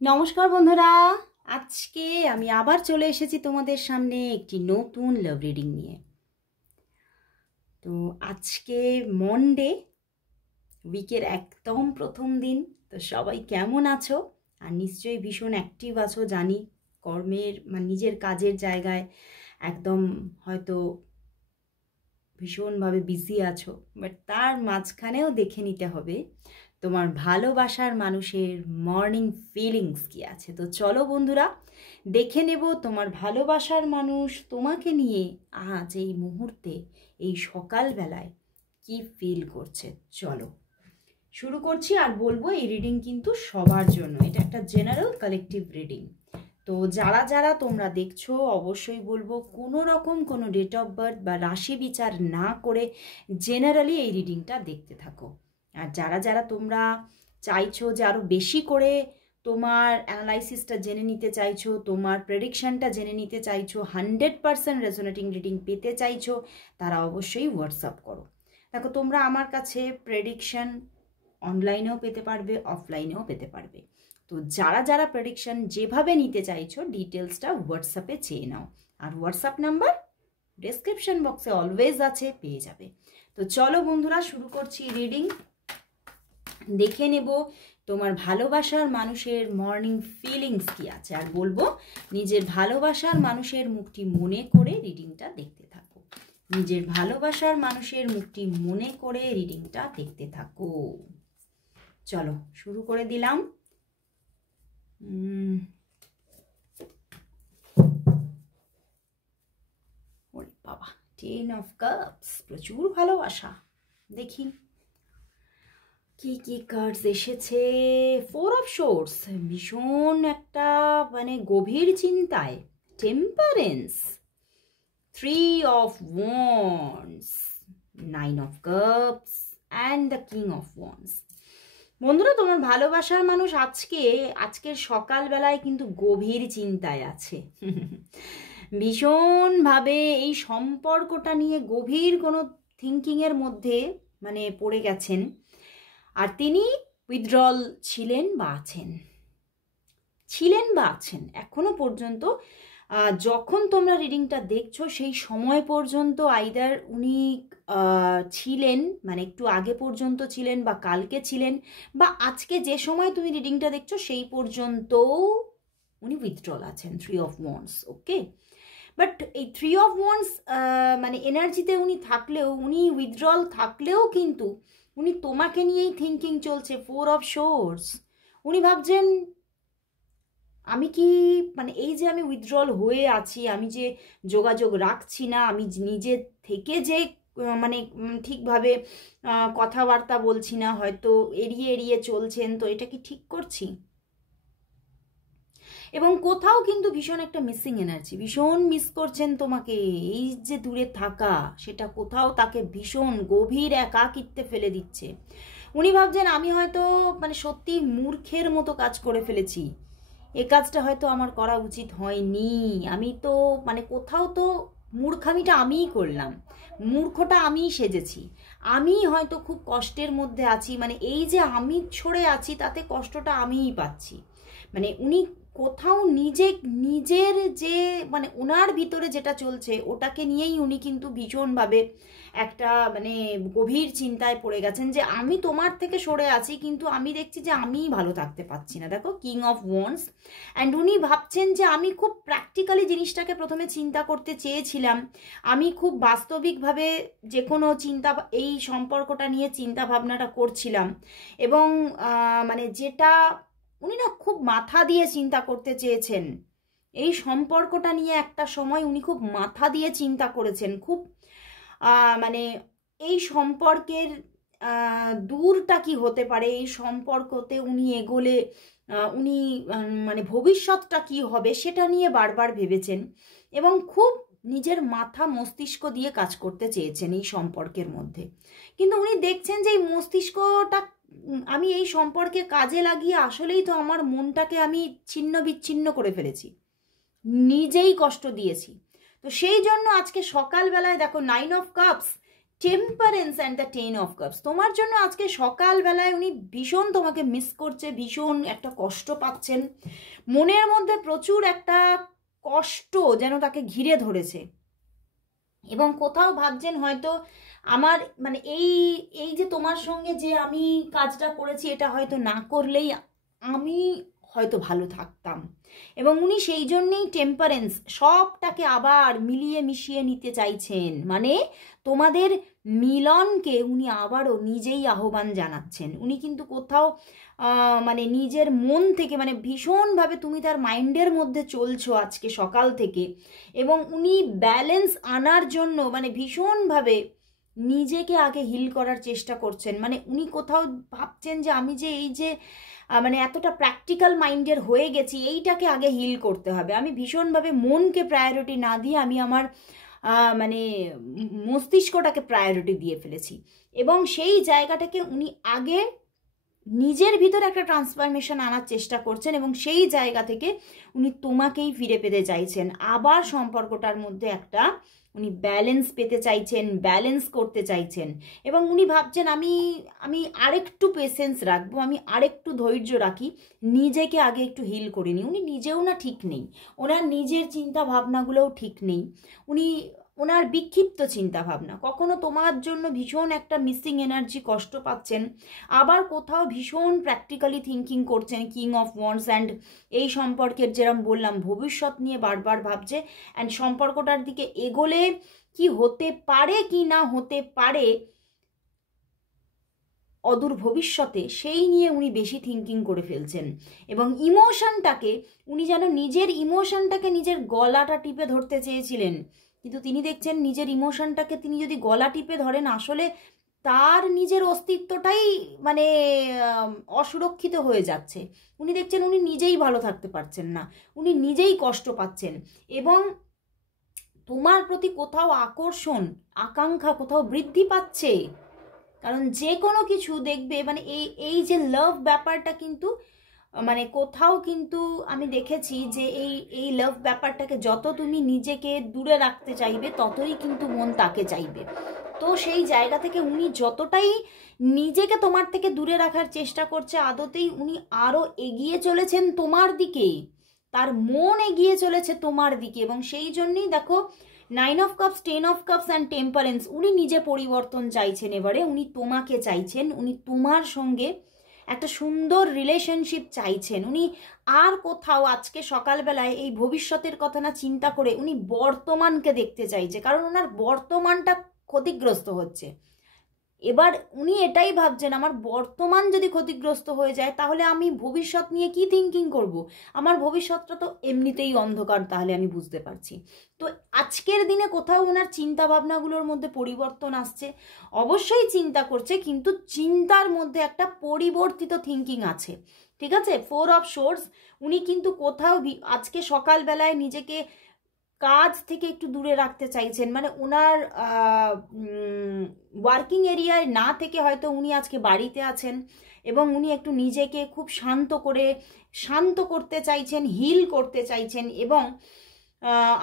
নমস্কার বন্ধুরা, আজকে আমি আবার চলে এসেছি তোমাদের সামনে একটি নতুন লাভ রিডিং নিয়ে। তো আজকে মনডে, উইকের একদম প্রথম দিন। তো সবাই কেমন আছো? আর নিশ্চয়ই ভীষণ অ্যাক্টিভ আছো জানি, কর্মের নিজের কাজের জায়গায় একদম হয়তো ভীষণভাবে বিজি আছো, বাট তার মাঝখানেও দেখে নিতে হবে তোমার ভালোবাসার মানুষের মর্নিং ফিলিংস কি আছে। তো চলো বন্ধুরা, দেখে নেব তোমার ভালোবাসার মানুষ তোমাকে নিয়ে আজ এই মুহূর্তে, এই সকালবেলায় কি ফিল করছে। চলো শুরু করছি, আর বলবো এই রিডিং কিন্তু সবার জন্য, এটা একটা জেনারেল কালেকটিভ রিডিং। তো যারা যারা তোমরা দেখছো অবশ্যই বলবো কোনো রকম কোনো ডেট অফ বার্থ বা রাশি বিচার না করে জেনারেলি এই রিডিংটা দেখতে থাকো। আর যারা যারা তোমরা চাইছো যে আরও বেশি করে তোমার অ্যানালাইসিসটা জেনে নিতে চাইছো, তোমার প্রেডিকশানটা জেনে নিতে চাইছো, 100% রেজোনেটিং রিডিং পেতে চাইছো, তারা অবশ্যই হোয়াটসঅ্যাপ করো। দেখো তোমরা আমার কাছে প্রেডিকশান অনলাইনেও পেতে পারবে, অফলাইনেও পেতে পারবে। তো যারা যারা প্রেডিকশন যেভাবে নিতে চাইছো ডিটেলসটা হোয়াটসঅ্যাপে চেয়ে নাও, আর হোয়াটসঅ্যাপ নাম্বার ডেসক্রিপশন বক্সে অলওয়েজ আছে, পেয়ে যাবে। তো চলো বন্ধুরা শুরু করছি রিডিং। দেখে নেব তোমার ভালোবাসার মানুষের মর্নিং ফিলিংস কি আছে, আর বলবো নিজের ভালোবাসার মানুষের মুখটি মনে করে রিডিংটা দেখতে থাকো। নিজের ভালোবাসার মানুষের মুখটি মনে করে রিডিংটা দেখতে থাকো। চলো শুরু করে দিলাম। ওরে বাবা, 10 অফ কাপস, প্রচুর ভালোবাসা। দেখি কি কি কার্ডস এসেছে। 4 অফ শোর্টস, ভীষণ একটা গভীর চিন্তায়। Temperance, 3 of wands, 9 of cups and the king of wands. বন্ধুরা, তোমার ভালোবাসার মানুষ আজকের সকালবেলায় কিন্তু গভীর চিন্তায় আছে। ভীষণভাবে এই সম্পর্কটা নিয়ে গভীর কোনো থিঙ্কিংয়ের মধ্যে পড়ে গেছেন। আর তিনি উইথড্রল ছিলেন বা আছেন এখনো পর্যন্ত। যখন তোমরা রিডিংটা দেখছো সেই সময় পর্যন্ত আইদার উনি ছিলেন, একটু আগে পর্যন্ত ছিলেন, বা কালকে ছিলেন, বা আজকে যে সময় তুমি রিডিংটা দেখছো সেই পর্যন্ত উনি উইথড্রল আছেন। 3 অফ ওয়ান্ডস, ওকে। বাট এই 3 অফ ওয়ান্ডস এনার্জিতে উনি থাকলেও, উনি উইথড্রল থাকলেও কিন্তু উনি তোমাকে নিয়েই থিঙ্কিং চলছে। 4 অফ শোর্স, উনি ভাবছেন আমি কি এই যে আমি উইথড্রল হয়ে আছি, আমি যে যোগাযোগ রাখছি না, আমি নিজে থেকে যে ঠিকভাবে কথাবার্তা বলছি না, হয়তো এড়িয়ে এড়িয়ে চলছেন, তো এটা কি ঠিক করছি? এবং কোথাও কিন্তু ভীষণ একটা মিসিং এনার্জি, ভীষণ মিস করছেন তোমাকে। এই যে দূরে থাকা, সেটা কোথাও তাকে ভীষণ গভীর একাকিত্বে ফেলে দিচ্ছে। উনি ভাবছেন আমি হয়তো সত্যি মূর্খের মতো কাজ করে ফেলেছি, এ কাজটা হয়তো আমার করা উচিত হয়নি। আমি তো কোথাও তো মূর্খামিটা আমিই করলাম, মূর্খটা আমিই সেজেছি, আমি হয়তো খুব কষ্টের মধ্যে আছি। এই যে আমি ছড়ে আছি তাতে কষ্টটা আমিই পাচ্ছি। উনি কোথাও নিজের যে ওনার ভিতরে যেটা চলছে ওটাকে নিয়েই উনি কিন্তু ভীষণভাবে একটা গভীর চিন্তায় পড়ে গেছেন যে আমি তোমার থেকে সরে আছি, কিন্তু আমি দেখছি যে আমিই ভালো থাকতে পারছি না। দেখো, কিং অফ ওয়ান্ডস। অ্যান্ড উনি ভাবছেন যে আমি খুব প্র্যাকটিক্যালি জিনিসটাকে প্রথমে চিন্তা করতে চেয়েছিলাম, আমি খুব বাস্তবিকভাবে যে কোনো এই সম্পর্কটা নিয়ে চিন্তা ভাবনাটা করছিলাম, এবং যেটা উনি না খুব মাথা দিয়ে চিন্তা করতে চেয়েছেন, এই সম্পর্কটা নিয়ে একটা সময় উনি খুব মাথা দিয়ে চিন্তা করেছেন, খুব এই সম্পর্কের দূরটা কি হতে পারে, এই সম্পর্কতে উনি এগোলে উনি ভবিষ্যৎটা কি হবে সেটা নিয়ে বারবার ভেবেছেন, এবং খুব নিজের মাথা মস্তিষ্ক দিয়ে কাজ করতে চেয়েছেন এই সম্পর্কের মধ্যে। কিন্তু উনি দেখছেন যে এই মস্তিষ্কটা আমি এই সম্পর্কে কাজে লাগিয়ে আসলেই তো আমার মনটাকে আমি ছিন্ন বিচ্ছিন্ন করে ফেলেছি, নিজেই কষ্ট দিয়েছি। তো সেই জন্য আজকে সকালবেলায় দেখো 9 of cups, temperance and the 10 of cups, তোমার জন্য আজকে সকালবেলায় উনি ভীষণ তোমাকে মিস করছে, ভীষণ একটা কষ্ট পাচ্ছেন, মনের মধ্যে প্রচুর একটা কষ্ট যেন তাকে ঘিরে ধরেছে, এবং কোথাও ভাবছেন হয়তো আমার মানে এই এই যে তোমার সঙ্গে যে আমি কাজটা করেছি এটা হয়তো না করলেই আমি হয়তো ভালো থাকতাম, এবং উনি সেই জন্যেই টেম্পারেন্স সবটাকে আবার মিলিয়ে মিশিয়ে নিতে চাইছেন, মানে তোমাদের মিলনকে উনি আবারও নিজেই আহ্বান জানাচ্ছেন। উনি কিন্তু কোথাও মানে নিজের মন থেকে মানে ভীষণভাবে তুমি তার মাইন্ডের মধ্যে চলছো আজকে সকাল থেকে, এবং উনি ব্যালেন্স আনার জন্য মানে ভীষণভাবে নিজেকে আগে হিল করার চেষ্টা করছেন। মানে উনি কোথাও ভাবছেন যে আমি যে এই যে মানে এতটা প্র্যাকটিক্যাল মাইন্ডের হয়ে গেছি, এইটাকে আগে হিল করতে হবে। আমি ভীষণভাবে মনকে প্রায়োরিটি না দিয়ে আমি আমার মানে মস্তিষ্কটাকে প্রায়োরিটি দিয়ে ফেলেছি, এবং সেই জায়গাটাকে উনি আগে নিজের ভিতরে একটা ট্রান্সফরমেশন আনার চেষ্টা করছেন, এবং সেই জায়গা থেকে উনি তোমাকেই ফিরে পেতে চাইছেন। আবার সম্পর্কটার মধ্যে একটা উনি ব্যালেন্স পেতে চাইছেন, ব্যালেন্স করতে চাইছেন, এবং উনি ভাবছেন আমি আমি আরেকটু পেশেন্স রাখবো, আমি আরেকটু ধৈর্য রাখি, নিজেকে আগে একটু হিল করে নিই। উনি নিজেও না ঠিক নেই, ওনার নিজের চিন্তা ভাবনাগুলোও ঠিক নেই, উনি ওনার বিক্ষিপ্ত চিন্তা ভাবনা, কখনো তোমার জন্য ভীষণ একটা মিসিং এনার্জি কষ্ট পাচ্ছেন, আবার কোথাও ভীষণ প্র্যাকটিক্যালি থিঙ্কিং করছেন, কিং অফ ওয়ান্ডস, অ্যান্ড এই সম্পর্কের যেরকম বললাম ভবিষ্যৎ নিয়ে বারবার ভাবছে, অ্যান্ড সম্পর্কটার দিকে এগোলে কি হতে পারে কি না হতে পারে অদূর ভবিষ্যতে, সেই নিয়ে উনি বেশি থিঙ্কিং করে ফেলছেন, এবং ইমোশনটাকে উনি যেন নিজের ইমোশনটাকে নিজের গলাটা টিপে ধরতে চেয়েছিলেন, কিন্তু তিনি দেখছেন নিজের ইমোশনটাকে তিনি যদি গলা টিপে ধরেন আসলে তার নিজের অস্তিত্বটাই মানে অসুরক্ষিত হয়ে যাচ্ছে। উনি দেখছেন উনি নিজেই ভালো থাকতে পারছেন না, উনি নিজেই কষ্ট পাচ্ছেন, এবং তোমার প্রতি কোথাও আকর্ষণ আকাঙ্ক্ষা কোথাও বৃদ্ধি পাচ্ছে, কারণ যে কোনো কিছু দেখবে মানে এই যে লাভ ব্যাপারটা কিন্তু মানে কোথাও কিন্তু আমি দেখেছি যে এই লাভ ব্যাপারটাকে যত তুমি নিজেকে দূরে রাখতে চাইবে ততই কিন্তু মন তাকে চাইবে। তো সেই জায়গা থেকে উনি যতটাই নিজেকে তোমার থেকে দূরে রাখার চেষ্টা করছে, আদতেই উনি আরো এগিয়ে চলেছেন তোমার দিকে, তার মন এগিয়ে চলেছে তোমার দিকে, এবং সেই জন্যই দেখো 9 of cups, 10 of cups and temperance, উনি নিজে পরিবর্তন চাইছেন, এবারে উনি তোমাকে চাইছেন, উনি তোমার সঙ্গে একটা সুন্দর রিলেশনশিপ চাইছেন। উনি আর কোথাও আজকে সকালবেলায় এই ভবিষ্যতের কথা না চিন্তা করে উনি বর্তমানকে দেখতে চাইছে, কারণ ওনার বর্তমানটা ক্ষতিগ্রস্ত হচ্ছে। এবার উনি এটাই ভাবছেন আমার বর্তমান যদি ক্ষতিগ্রস্ত হয়ে যায় তাহলে আমি ভবিষ্যৎ নিয়ে কি থিঙ্কিং করব, আমার ভবিষ্যৎটা তো এমনিতেই অন্ধকার, তাহলে আমি বুঝতে পারছি। তো আজকের দিনে কোথাও ওনার চিন্তা ভাবনাগুলোর মধ্যে পরিবর্তন আসছে, অবশ্যই চিন্তা করছে কিন্তু চিন্তার মধ্যে একটা পরিবর্তিত থিঙ্কিং আছে, ঠিক আছে। 4 অফ সোর্স, উনি কিন্তু কোথাও আজকে সকালবেলায় নিজেকে কাজ থেকে একটু দূরে রাখতে চাইছেন, মানে ওনার ওয়ার্কিং এরিয়ায় না থেকে হয়তো উনি আজকে বাড়িতে আছেন, এবং উনি একটু নিজেকে খুব শান্ত করতে চাইছেন, হিল করতে চাইছেন, এবং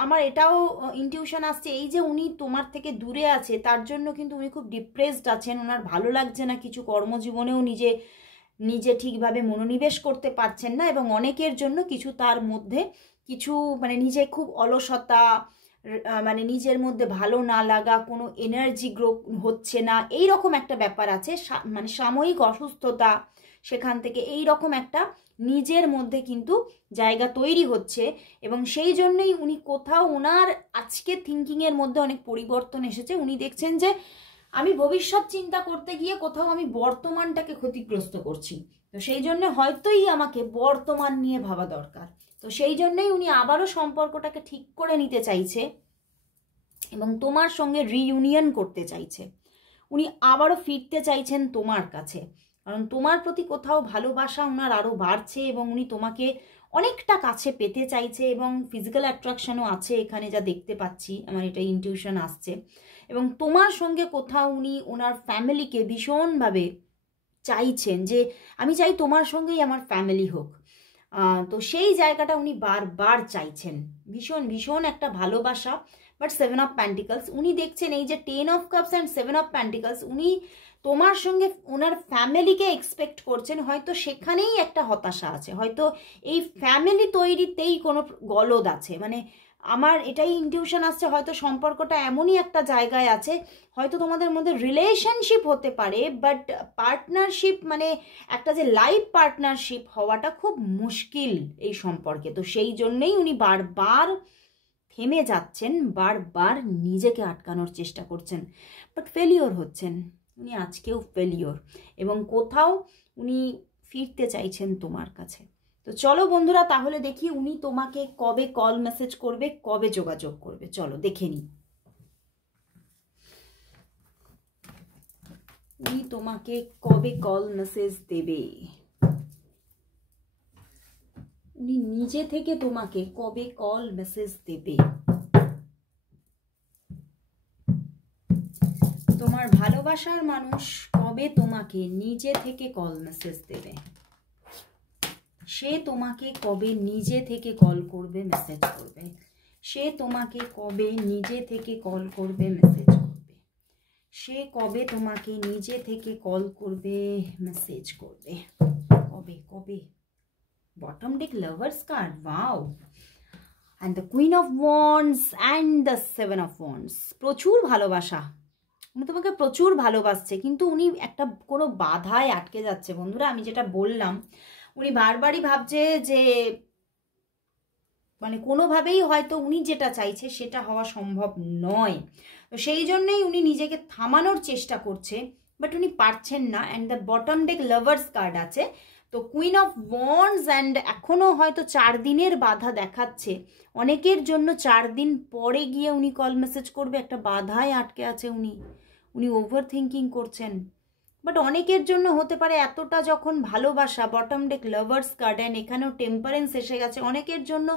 আমার এটাও ইনটিউশন আসছে এই যে উনি তোমার থেকে দূরে আছে তার জন্য কিন্তু উনি খুব ডিপ্রেসড আছেন, ওনার ভালো লাগছে না, কিছু কর্মজীবনেও নিজে ঠিকভাবে মনোনিবেশ করতে পারছেন না, এবং অনেকের জন্য কিছু তার মধ্যে কিছু মানে নিজে খুব অলসতা, মানে নিজের মধ্যে ভালো না লাগা, কোনো এনার্জি গ্রো হচ্ছে না, এই রকম একটা ব্যাপার আছে, মানে সাময়িক অসুস্থতা, সেখান থেকে এই রকম একটা নিজের মধ্যে কিন্তু জায়গা তৈরি হচ্ছে, এবং সেই জন্যই উনি কোথাও ওনার আজকে থিঙ্কিংয়ের মধ্যে অনেক পরিবর্তন এসেছে। উনি দেখছেন যে আমি ভবিষ্যৎ চিন্তা করতে গিয়ে কোথাও আমি বর্তমানটাকে ক্ষতিগ্রস্ত করছি, তো সেই জন্য হয়তোই আমাকে বর্তমান নিয়ে ভাবা দরকার। তো সেই জন্যই উনি আবারও সম্পর্কটাকে ঠিক করে নিতে চাইছে এবং তোমার সঙ্গে রিইউনিয়ন করতে চাইছে, উনি আবারও ফিরতে চাইছেন তোমার কাছে, কারণ তোমার প্রতি কোথাও ভালোবাসা ওনার আরও বাড়ছে, এবং উনি তোমাকে অনেকটা কাছে পেতে চাইছে, এবং ফিজিক্যাল অ্যাট্রাকশনও আছে এখানে যা দেখতে পাচ্ছি, আমার এটা ইনটিউশন আসছে, এবং তোমার সঙ্গে কোথাও উনি ওনার ফ্যামিলিকে ভীষণভাবে চাইছেন যে আমি চাই তোমার সঙ্গেই আমার ফ্যামিলি হোক। তো সেই জায়গাটা উনি বারবার চাইছেন, ভীষণ ভীষণ একটা ভালোবাসা, বাট 7 অফ প্যান্টিকলস উনি দেখছেন এই যে 10 of cups and 7 of pentacles, উনি তোমার সঙ্গে ওনার ফ্যামিলিকে এক্সপেক্ট করছেন, হয়তো সেখানেই একটা হতাশা আছে, হয়তো এই ফ্যামিলি তৈরিতেই কোনো গলদ আছে, মানে আমার এটাই ইনটিউশন আসছে, হয়তো সম্পর্কটা এমনই একটা জায়গায় আছে, হয়তো তোমাদের মধ্যে রিলেশনশিপ হতে পারে বাট পার্টনারশিপ মানে একটা যে লাইফ পার্টনারশিপ হওয়াটা খুব মুশকিল এই সম্পর্কে। তো সেই জন্যই উনি বারবার থেমে যাচ্ছেন, বারবার নিজেকে আটকানোর চেষ্টা করছেন, বাট ফেলিওর হচ্ছেন। উনি আজকেও ফেলিওর, এবং কোথাও উনি ফিরতে চাইছেন তোমার কাছে। তো চলো বন্ধুরা, তাহলে দেখি উনি তোমাকে কবে কল মেসেজ করবে, কবে যোগাযোগ করবে, চলো দেখে নিই উনি তোমাকে কবে কল মেসেজ দেবে, উনি নিজে থেকে তোমাকে কবে কল মেসেজ দেবে। তোমার ভালোবাসার মানুষ কবে তোমাকে নিজে থেকে কল মেসেজ দেবে, সে তোমাকে কবে নিজে থেকে কল করবে, মেসেজ করবে, সে তোমাকে কবে নিজে থেকে কল করবে, মেসেজ করবে, সে কবে তোমাকে নিজে থেকে কল করবে, মেসেজ করবে, কবে কবে। Bottom day lovers card, wow, and the queen of wands and the 7 of wands. প্রচুর ভালোবাসা, উনি তোমাকে প্রচুর ভালোবাসছে, কিন্তু উনি একটা কোনো বাধায় আটকে যাচ্ছে বন্ধুরা। আমি যেটা বললাম, উনি বারবারই ভাবছে যে মানে কোনোভাবেই হয়তো উনি যেটা চাইছে সেটা হওয়া সম্ভব নয়, তো সেই জন্যই উনি নিজেকে থামানোর চেষ্টা করছে, বাট উনি পারছেন না। And the bottom day lovers card আছে, তো কুইন অফ ওয়ান্ডস, অ্যান্ড এখনও হয়তো 4 দিনের বাধা দেখাচ্ছে অনেকের জন্য। 4 দিন পরে গিয়ে উনি কল মেসেজ করবে, একটা বাধায় আটকে আছে উনি, উনি ওভার থিঙ্কিং করছেন। বাট অনেকের জন্য হতে পারে এতটা যখন ভালোবাসা, bottom day lovers card, and এখানেও টেম্পারেন্স এসে গেছে, অনেকের জন্য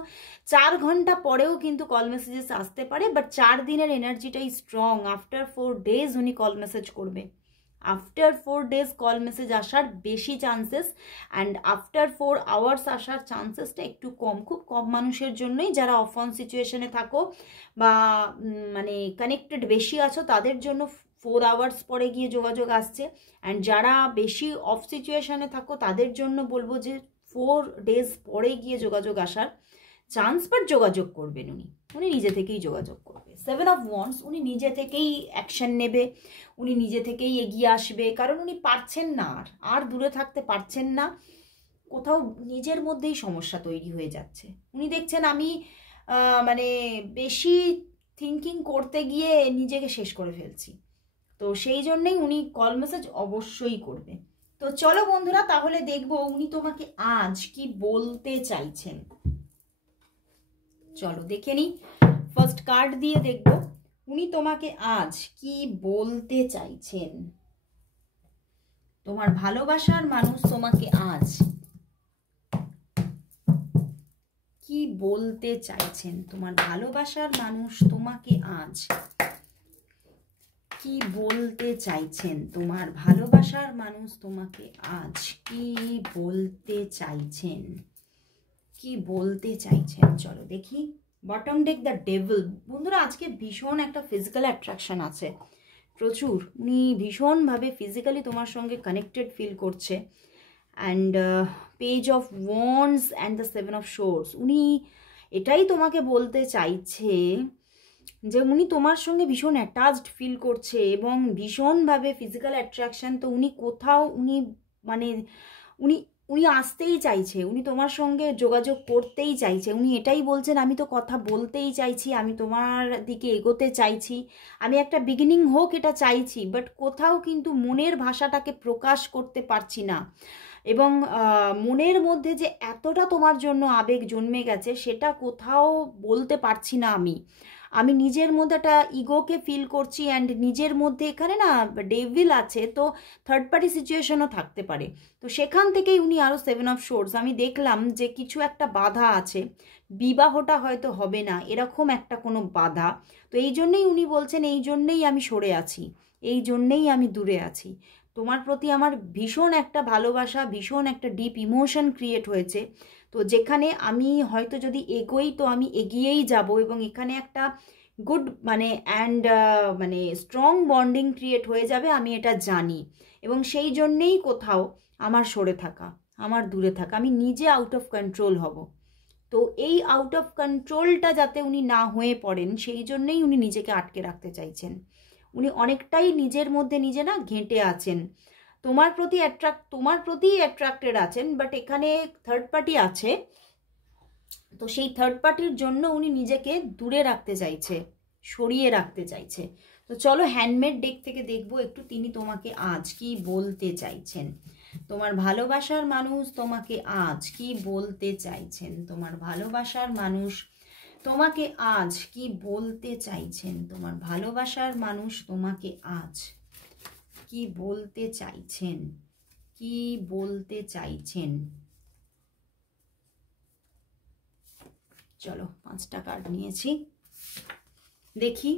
4 ঘন্টা পরেও কিন্তু কল মেসেজেস আসতে পারে, বাট 4 দিনের এনার্জিটাই স্ট্রং। আফটার 4 ডেজ উনি কল মেসেজ করবে, আফটার 4 ডেজ কল মেসেজ আসার বেশি চান্সেস, অ্যান্ড আফটার 4 আওয়ার্স আসার চান্সেসটা একটু কম, খুব কম মানুষের জন্যই, যারা অফ অন সিচুয়েশনে থাকো বা মানে কানেক্টেড বেশি আছো তাদের জন্য 4 আওয়ার্স পরে গিয়ে যোগাযোগ আসছে, অ্যান্ড যারা বেশি অফ সিচুয়েশনে থাকো তাদের জন্য বলবো যে 4 ডেজ পরে গিয়ে যোগাযোগ আসার চান্স, বাট যোগাযোগ করবেন উনি, উনি নিজে থেকেই যোগাযোগ করবে। 7 অফ ওয়ান্ডস, উনি নিজে থেকেই অ্যাকশন নেবে, উনি নিজে থেকেই এগিয়ে আসবে, কারণ উনি পারছেন না, আর দূরে থাকতে পারছেন না, কোথাও নিজের মধ্যেই সমস্যা তৈরি হয়ে যাচ্ছে। উনি দেখছেন আমি মানে বেশি থিঙ্কিং করতে গিয়ে নিজেকে শেষ করে ফেলছি, তো সেই জন্যই উনি কল মেসেজ অবশ্যই করবে। তো চলো বন্ধুরা, তাহলে দেখবো উনি তোমাকে আজ কি বলতে চাইছেন, চলো দেখে নিই। ফার্স্ট কার্ড দিয়ে দেখবো উনি তোমাকে আজ কি বলতে চাইছেন। তোমার ভালোবাসার মানুষ তোমাকে আজ কি বলতে চাইছেন, তোমার ভালোবাসার মানুষ তোমাকে আজ কি বলতে চাইছেন, তোমার ভালোবাসার মানুষ তোমাকে আজ কি বলতে চাইছেন, কি বলতে চাইছেন, চলো দেখি। Bottom day the devil. বন্ধুরা, আজকে ভীষণ একটা ফিজিক্যাল অ্যাট্রাকশন আছে, প্রচুর, উনি ভীষণভাবে ফিজিক্যালি তোমার সঙ্গে কানেক্টেড ফিল করছে। And page of wands and the 7 of swords, উনি এটাই তোমাকে বলতে চাইছে যে উনি তোমার সঙ্গে ভীষণ অ্যাটাচড ফিল করছে এবং ভীষণভাবে ফিজিক্যাল অ্যাট্রাকশন। তো উনি কোথাও উনি মানে উনি উনি আসতেই চাইছে, উনি তোমার সঙ্গে যোগাযোগ করতেই চাইছে, উনি এটাই বলছেন আমি তো কথা বলতেই চাইছি, আমি তোমার দিকে এগোতে চাইছি, আমি একটা বিগিনিং হোক এটা চাইছি, বাট কোথাও কিন্তু মনের ভাষাটাকে প্রকাশ করতে পারছি না, এবং মনের মধ্যে যে এতটা তোমার জন্য আবেগ জন্মে গেছে সেটা কোথাও বলতে পারছি না। আমি নিজের মধ্যে একটা ইগোকে ফিল করছি, অ্যান্ড নিজের মধ্যে এখানে না ডেভিল আছে, তো থার্ড পার্টি সিচুয়েশনও থাকতে পারে, তো সেখান থেকেই উনি আরও 7 অফ সোর্স। আমি দেখলাম যে কিছু একটা বাধা আছে, বিবাহটা হয়তো হবে না, এরকম একটা কোনো বাধা, তো এই জন্যেই উনি বলছেন এই জন্যেই আমি সরে আছি, এই জন্যেই আমি দূরে আছি, তোমার প্রতি আমার ভীষণ একটা ভালোবাসা, ভীষণ একটা ডিপ ইমোশন ক্রিয়েট হয়েছে, তো যেখানে আমি হয়তো যদি এগোই তো আমি এগিয়েই যাব, এবং এখানে একটা গুড মানে অ্যান্ড মানে স্ট্রং বন্ডিং ক্রিয়েট হয়ে যাবে, আমি এটা জানি। এবং সেই জন্যেই কোথাও আমার সরে থাকা, আমার দূরে থাকা, আমি নিজে আউট অফ কন্ট্রোল হব। তো এই আউট অফ কন্ট্রোলটা যাতে উনি না হয়ে পড়েন, সেই জন্যেই উনি নিজেকে আটকে রাখতে চাইছেন। উনি অনেকটাই নিজের মধ্যে নিজে না ঘেঁটে আছেন, তোমার প্রতি অ্যাট্রাক্টেড আছেন, বাট এখানে থার্ড পার্টি আছে। তো সেই থার্ড পার্টির জন্য উনি নিজেকে দূরে রাখতে চাইছে, সরিয়ে রাখতে চাইছে। তো চলো হ্যান্ডমেড ডেক থেকে দেখবো একটু তিনি তোমাকে আজ কি বলতে চাইছেন। তোমার ভালোবাসার মানুষ তোমাকে আজ কি বলতে চাইছেন, তোমার ভালোবাসার মানুষ তোমাকে আজ কি বলতে চাইছেন, তোমার ভালোবাসার মানুষ তোমাকে আজ কি বলতে চাইছেন, কি বলতে চাইছেন। চলো 5টা কার্ড নিয়েছি, দেখি।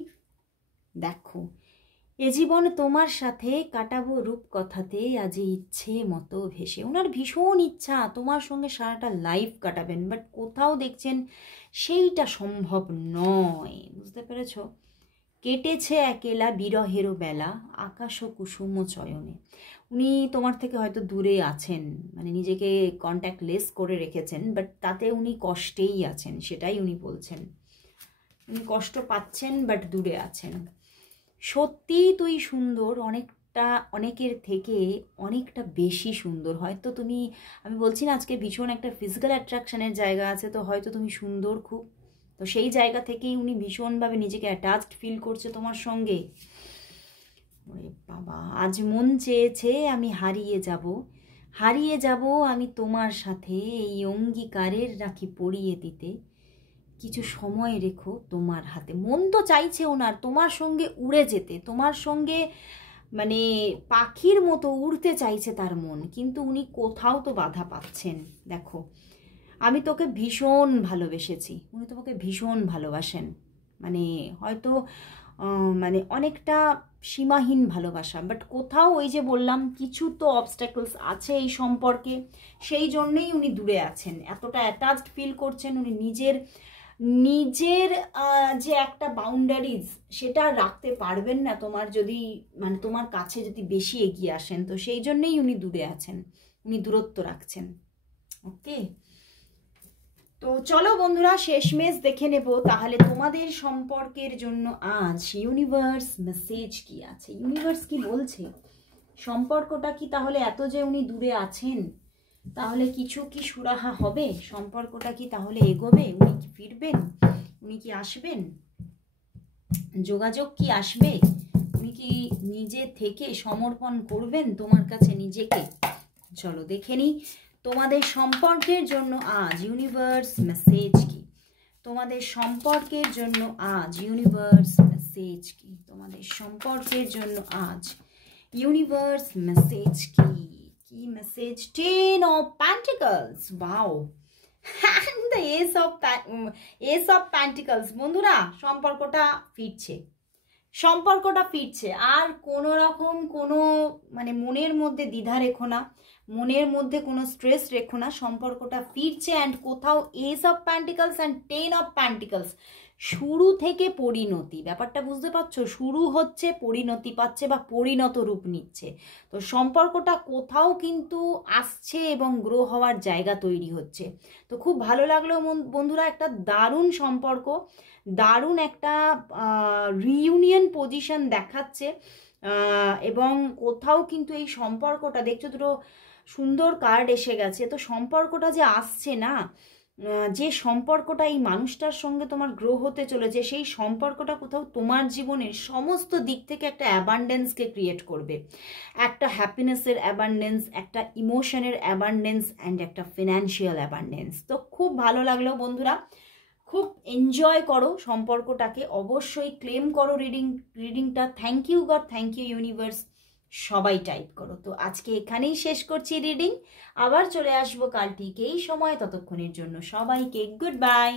দেখো, এ জীবন তোমার সাথে কাটাবো রূপকথাতে, আজ ইচ্ছে মতো ভেসে। ওনার ভীষণ ইচ্ছা তোমার সঙ্গে সারাটা লাইফ কাটাবেন, বাট কোথাও দেখছেন সেইটা সম্ভব নয়, বুঝতে পেরেছ? কেটেছে একেলা বিরহেরও বেলা, আকাশ ও কুসুম চয়নে। উনি তোমার থেকে হয়তো দূরে আছেন, মানে নিজেকে কন্ট্যাক্টলেস করে রেখেছেন, বাট তাতে উনি কষ্টেই আছেন, সেটাই উনি বলছেন। উনি কষ্ট পাচ্ছেন বাট দূরে আছেন। সত্যি তুই সুন্দর, অনেকের থেকে অনেকটা বেশি সুন্দর। হয়তো তুমি, আমি বলছি না আজকে ভীষণ একটা ফিজিক্যাল অ্যাট্রাকশনের জায়গা আছে, তো হয়তো তুমি সুন্দর খুব, তো সেই জায়গা থেকেই উনি ভীষণভাবে নিজেকে অ্যাটাচড ফিল করছে তোমার সঙ্গে। ওরে বাবা, আজ মন চেয়েছে আমি হারিয়ে যাব আমি তোমার সাথে, এই অঙ্গীকারের রাখি পরিয়ে দিতে, কিছু সময় রেখো তোমার হাতে। মন তো চাইছে ওনার তোমার সঙ্গে উড়ে যেতে, তোমার সঙ্গে মানে পাখির মতো উড়তে চাইছে তার মন, কিন্তু উনি কোথাও তো বাধা পাচ্ছেন। দেখো, আমি তোকে ভীষণ ভালোবেসেছি, উনি তোমাকে ভীষণ ভালোবাসেন, মানে হয়তো মানে অনেকটা সীমাহীন ভালোবাসা, বাট কোথাও ওই যে বললাম কিছু তো অবস্ট্যাকলস আছে এই সম্পর্কে, সেই জন্যেই উনি দূরে আছেন, এতটা অ্যাটাচড ফিল করছেন। উনি নিজের যে একটা বাউন্ডারিজ সেটা রাখতে পারবেন না তোমার যদি, মানে তোমার কাছে যদি বেশি এগিয়ে আসেন, তো সেই জন্যেই উনি দূরে আছেন, উনি দূরত্ব রাখছেন। ওকে, তো চলো বন্ধুরা শেষমেশ দেখে নেব তাহলে তোমাদের সম্পর্কের জন্য আজ ইউনিভার্স মেসেজ কি আছে, ইউনিভার্স কি বলছে। সম্পর্কটা কি তাহলে, এত যে উনি দূরে আছেন, তাহলে কিছু কি সুরাহা হবে, সম্পর্কটা কি তাহলে এগোবে, উনি কি ফিরবেন, উনি কি আসবেন, যোগাযোগ কি আসবে, উনি কি নিজে থেকে সমর্পণ করবেন তোমার কাছে নিজেকে। চলো দেখে নিই তোমাদের সম্পর্কের জন্য আজ ইউনিভার্স মেসেজ কি, তোমাদের সম্পর্কের জন্য আজ ইউনিভার্স মেসেজ কি, তোমাদের সম্পর্কের জন্য আজ ইউনিভার্স মেসেজ কি, কি message. 10 of Pentacles, wow, and the Ace of Pentacles। বন্ধুরা সম্পর্কটা ফিরছে, আর কোনো রকম কোনো মানে মনের মধ্যে দ্বিধা রেখো না, মনের মধ্যে কোনো স্ট্রেস রেখো না, সম্পর্কটা ফিরছে। অ্যান্ড কোথাও S of pentacles and 10 of pentacles, শুরু থেকে পরিণতি, ব্যাপারটা বুঝতে পারছো, শুরু হচ্ছে পরিণতি পাচ্ছে বা পরিণত রূপ নিচ্ছে। তো সম্পর্কটা কোথাও কিন্তু আসছে এবং গ্রো হওয়ার জায়গা তৈরি হচ্ছে। তো খুব ভালো লাগলো বন্ধুরা, একটা দারুণ সম্পর্ক, দারুণ একটা রিইউনিয়ন পজিশন দেখাচ্ছে। এবং কোথাও কিন্তু এই সম্পর্কটা দেখছো, দুটো সুন্দর কার্ড এসে গেছে। তো সম্পর্কটা যে আসছে না, যে সম্পর্কটা এই মানুষটার সঙ্গে তোমার গ্রো হতে চলেছে, সেই সম্পর্কটা কোথাও তোমার জীবনের সমস্ত দিক থেকে একটা অ্যাবান্ডেন্সকে ক্রিয়েট করবে, একটা হ্যাপিনেসের অ্যাবান্ডেন্স, একটা ইমোশনের অ্যাবান্ডেন্স অ্যান্ড একটা ফিনান্সিয়াল অ্যাবান্ডেন্স। তো খুব ভালো লাগলো বন্ধুরা, খুব এনজয় করো সম্পর্কটাকে, অবশ্যই ক্লেম করো রিডিংটা। Thank you God, thank you universe, সবাই টাইপ করো। তো আজকে এখানেই শেষ করছি রিডিং, আবার চলে আসবো কাল ঠিক এই সময়, ততক্ষণের জন্য সবাইকে গুড বাই।